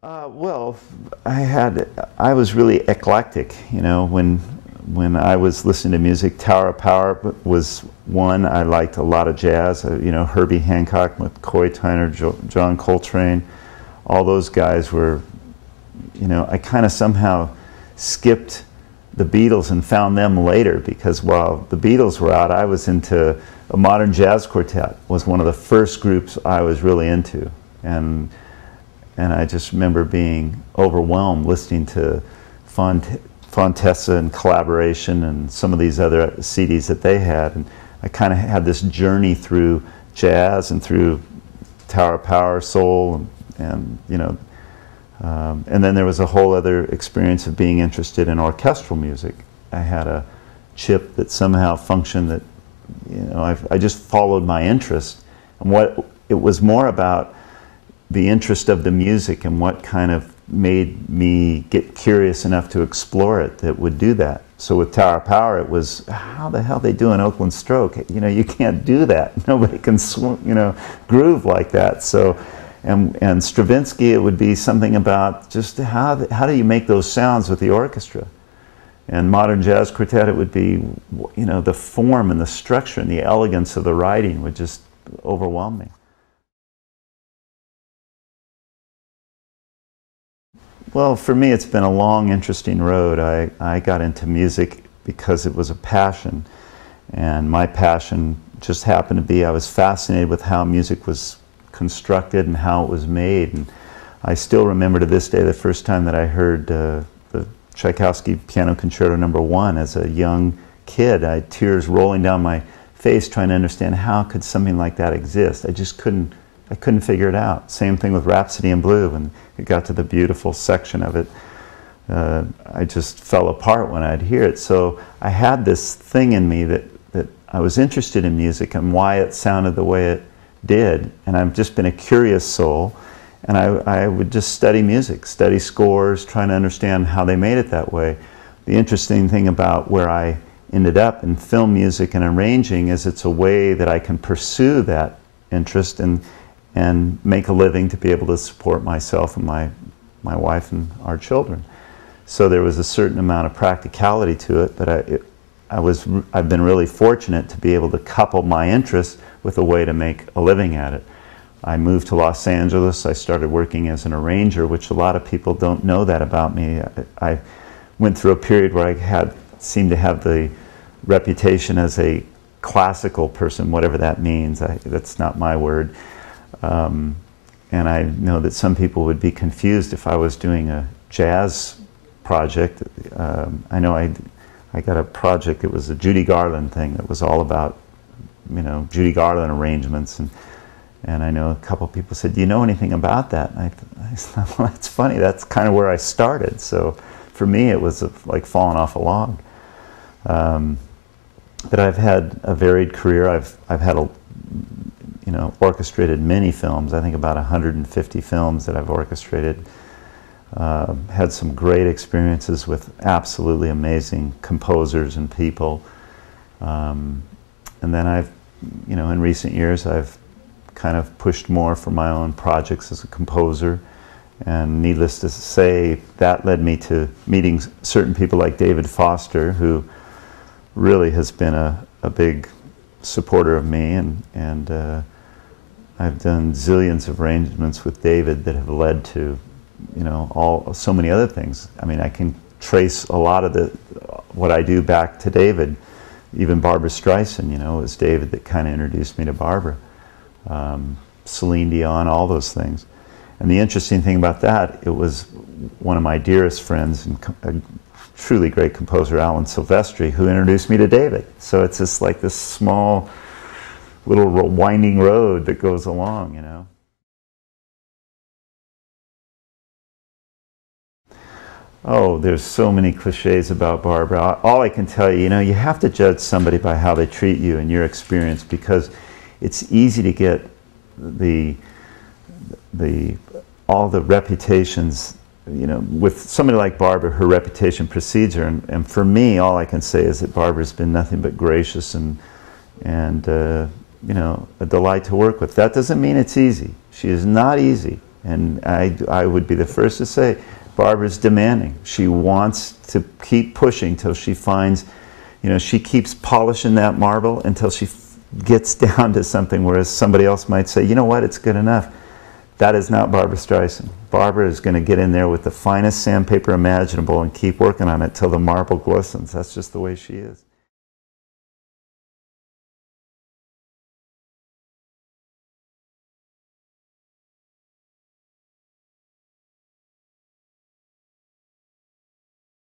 Well, I was really eclectic, you know, when I was listening to music. Tower of Power was one. I liked a lot of jazz, you know, Herbie Hancock, McCoy Tyner, John Coltrane. All those guys were, you know, I kind of somehow skipped the Beatles and found them later, because while the Beatles were out, I was into a modern jazz quartet. Was one of the first groups I was really into, and I just remember being overwhelmed listening to Fontessa and Collaboration and some of these other CDs that they had. And I kind of had this journey through jazz and through Tower of Power, soul, and you know, and then there was a whole other experience of being interested in orchestral music. I had a chip that somehow functioned that, you know, I just followed my interest. And what it was more about the interest of the music and what kind of made me get curious enough to explore it that would do that. So with Tower of Power, it was, how the hell they do an Oakland Stroke? You know, you can't do that. Nobody can, you know, groove like that. So, and Stravinsky, it would be something about just how do you make those sounds with the orchestra? And modern jazz quartet, it would be, you know, the form and the structure and the elegance of the writing would just overwhelm me. Well, for me, it's been a long, interesting road. I got into music because it was a passion, and my passion just happened to be I was fascinated with how music was constructed and how it was made. And I still remember to this day the first time that I heard the Tchaikovsky Piano Concerto No. 1 as a young kid. I had tears rolling down my face trying to understand how could something like that exist. I couldn't figure it out. Same thing with Rhapsody in Blue. When it got to the beautiful section of it, I just fell apart when I'd hear it. So I had this thing in me that I was interested in music and why it sounded the way it did. And I've just been a curious soul. And I would just study music, study scores, trying to understand how they made it that way. The interesting thing about where I ended up in film music and arranging is it's a way that I can pursue that interest and make a living to be able to support myself and my wife and our children. So there was a certain amount of practicality to it, but I've been really fortunate to be able to couple my interest with a way to make a living at it. I moved to Los Angeles. I started working as an arranger, which a lot of people don't know that about me. I went through a period where I seemed to have the reputation as a classical person, whatever that means. That's not my word. And I know that some people would be confused if I was doing a jazz project. I know I got a project, it was a Judy Garland thing that was all about, you know, Judy Garland arrangements. And I know a couple people said, do you know anything about that? And I thought, well, that's funny. That's kind of where I started. So for me, it was like falling off a log. But I've had a varied career. I've had you know, orchestrated many films. I think about 150 films that I've orchestrated. Had some great experiences with absolutely amazing composers and people. And then you know, in recent years, I've kind of pushed more for my own projects as a composer. And needless to say, that led me to meeting certain people like David Foster, who really has been a big supporter of me, and I've done zillions of arrangements with David that have led to, you know, so many other things. I mean, I can trace a lot of what I do back to David. Even Barbra Streisand, you know, it was David that kind of introduced me to Barbara. Celine Dion, all those things. And the interesting thing about that, it was one of my dearest friends and a truly great composer, Alan Silvestri, who introduced me to David. So it's just like this small little winding road that goes along, you know. Oh, there's so many cliches about Barbra. All I can tell you, you know, you have to judge somebody by how they treat you and your experience, because it's easy to get all the reputations, you know, with somebody like Barbra, her reputation precedes her, and for me, all I can say is that Barbara's been nothing but gracious and you know, a delight to work with. That doesn't mean it's easy. She is not easy. And I would be the first to say, Barbra's demanding. She wants to keep pushing till she finds, you know, she keeps polishing that marble until she gets down to something, whereas somebody else might say, you know what, it's good enough. That is not Barbra Streisand. Barbra is going to get in there with the finest sandpaper imaginable and keep working on it till the marble glistens. That's just the way she is.